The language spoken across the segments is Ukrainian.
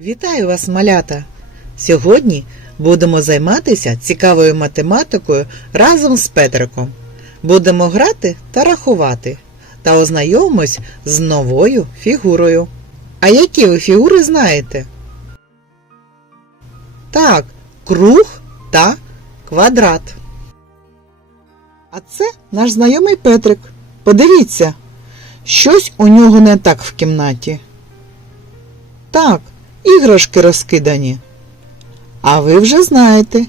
Вітаю вас, малята! Сьогодні будемо займатися цікавою математикою разом з Петриком. Будемо грати та рахувати та ознайомимось з новою фігурою. А які ви фігури знаєте? Так, круг та квадрат. А це наш знайомий Петрик. Подивіться, щось у нього не так в кімнаті. Так, іграшки розкидані. А ви вже знаєте,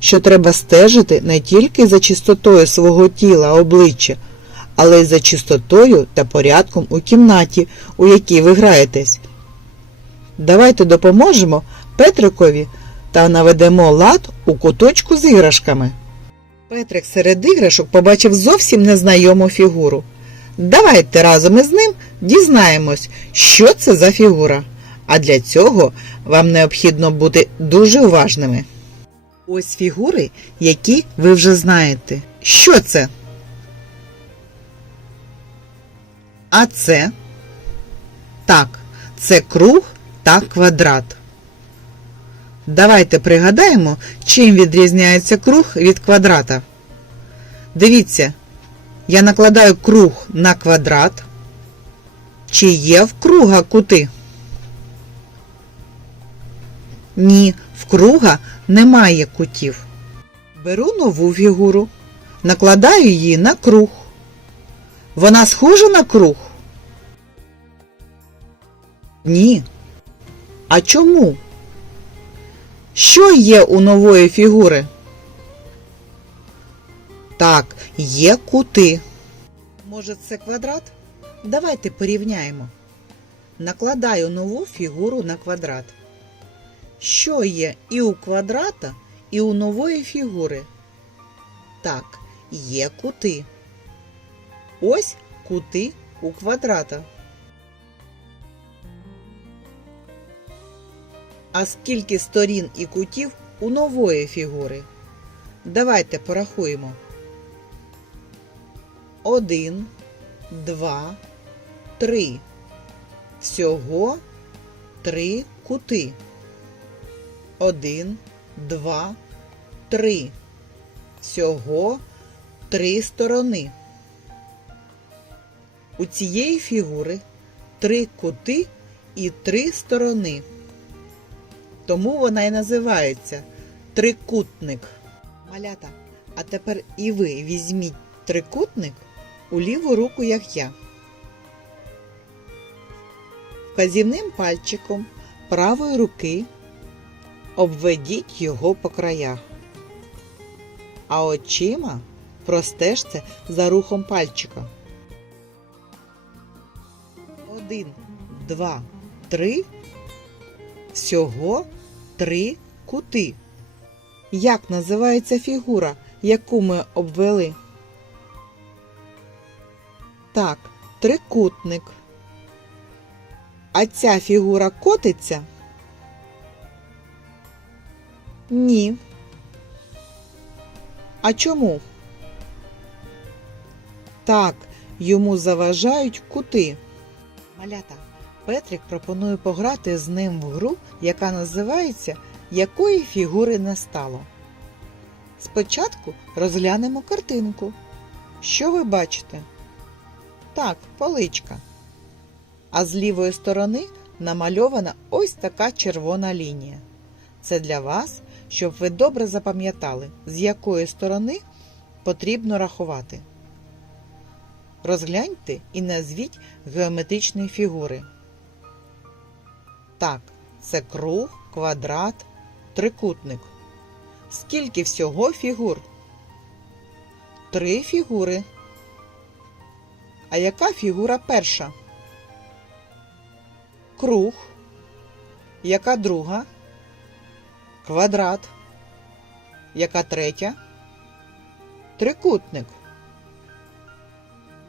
що треба стежити не тільки за чистотою свого тіла, обличчя, але й за чистотою та порядком у кімнаті, у якій ви граєтесь. Давайте допоможемо Петрикові та наведемо лад у куточку з іграшками. Петрик серед іграшок побачив зовсім незнайому фігуру. Давайте разом із ним дізнаємось, що це за фігура. А для цього вам необхідно бути дуже уважними. Ось фігури, які ви вже знаєте. Що це? А це? Так, це круг та квадрат. Давайте пригадаємо, чим відрізняється круг від квадрата. Дивіться, я накладаю круг на квадрат. Чи є в круга кути? Ні, в круга немає кутів. Беру нову фігуру, накладаю її на круг. Вона схожа на круг? Ні. А чому? Що є у нової фігури? Так, є кути. Може, це квадрат? Давайте порівняємо. Накладаю нову фігуру на квадрат. Що є і у квадрата, і у нової фігури? Так, є кути. Ось кути у квадрата. А скільки сторін і кутів у нової фігури? Давайте порахуємо. Один, два, три. Всього три кути. Один, два, три. Всього три сторони. У цієї фігури три кути і три сторони. Тому вона і називається трикутник. Малята, а тепер і ви візьміть трикутник у ліву руку, як я. Вказівним пальчиком правої руки обведіть його по краях. А очима простежте за рухом пальчика. Один, два, три. Всього три кути. Як називається фігура, яку ми обвели? Так, трикутник. А ця фігура котиться? Ні. А чому? Так, йому заважають кути. Малята, Петрик пропонує пограти з ним в гру, яка називається Якої фігури не стало. Спочатку розглянемо картинку. Що ви бачите? Так, поличка. А з лівої сторони намальована ось така червона лінія. Це для вас, щоб ви добре запам'ятали, з якої сторони потрібно рахувати. Розгляньте і назвіть геометричні фігури. Так, це круг, квадрат, трикутник. Скільки всього фігур? Три фігури. А яка фігура перша? Круг. Яка друга? Квадрат. Яка третя? Трикутник.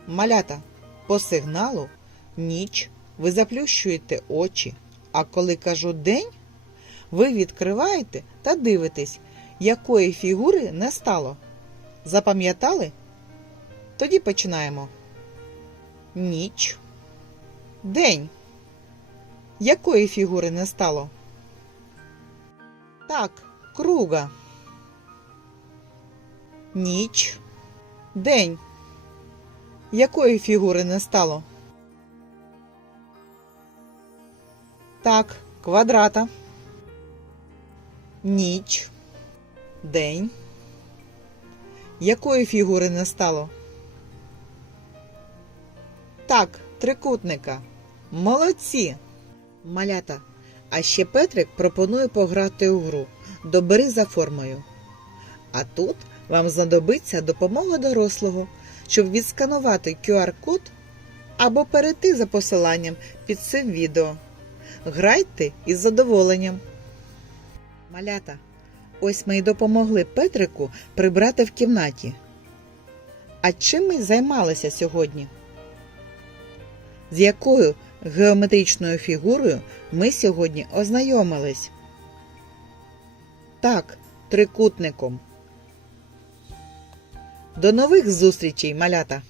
Малята. По сигналу ніч ви заплющуєте очі, а коли кажу день, ви відкриваєте та дивитесь, якої фігури не стало. Запам'ятали? Тоді починаємо. Ніч. День. Якої фігури не стало? Так, круга. Ніч. День. Якої фігури не стало? Так, квадрата. Ніч. День. Якої фігури не стало? Так, трикутника. Молодці. Малята. А ще Петрик пропонує пограти у гру Добери за формою. А тут вам знадобиться допомога дорослого, щоб відсканувати QR-код або перейти за посиланням під цим відео. Грайте із задоволенням. Малята, ось ми й допомогли Петрику прибрати в кімнаті. А чим ми займалися сьогодні? З якою геометричною фігурою ми сьогодні ознайомились? Так, трикутником. До нових зустрічей, малята!